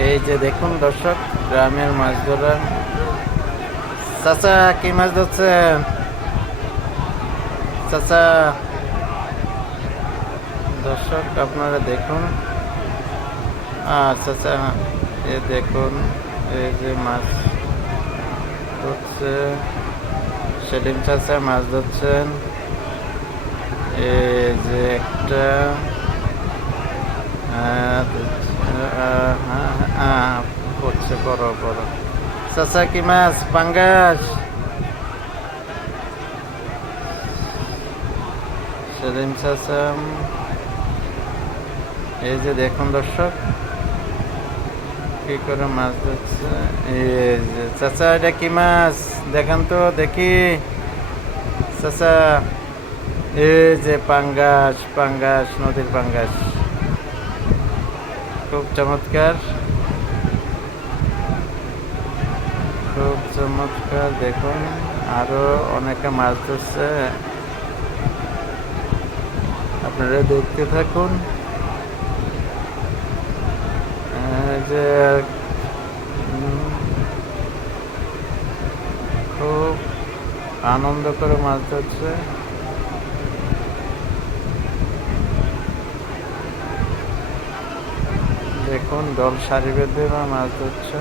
এই যে দেখুন দর্শক, গ্রামের মাছ ধরা। চাচা, কি মাছ ধরছেন? চাচা, দর্শক আপনারা দেখুন। চাচা, এ দেখুন, এই যে মাছ ধরছে। সেলিম চাচা মাছ ধরছেন। এই যে একটা পড়ছে বড় বড়। চাচা, কি মাছ? পাঙ্গাস। সেলিম চাচা, এই যে দেখুন দর্শক কি করে মাছ ধরছে। এই যে চাচা, এটা কি মাছ দেখান তো দেখি। চাচা, এই যে পাঙ্গাস, পাঙ্গাস, নদীর পাঙ্গাস। খুব চমৎকার, খুব চমৎকার। দেখুন আরো অনেকে মাছ ধরছে, আপনারা দেখতে থাকুন। যে খুব আনন্দ করে মাছ ধরছে। দেখুন দল সারি বেঁধে মাছ ধরছে।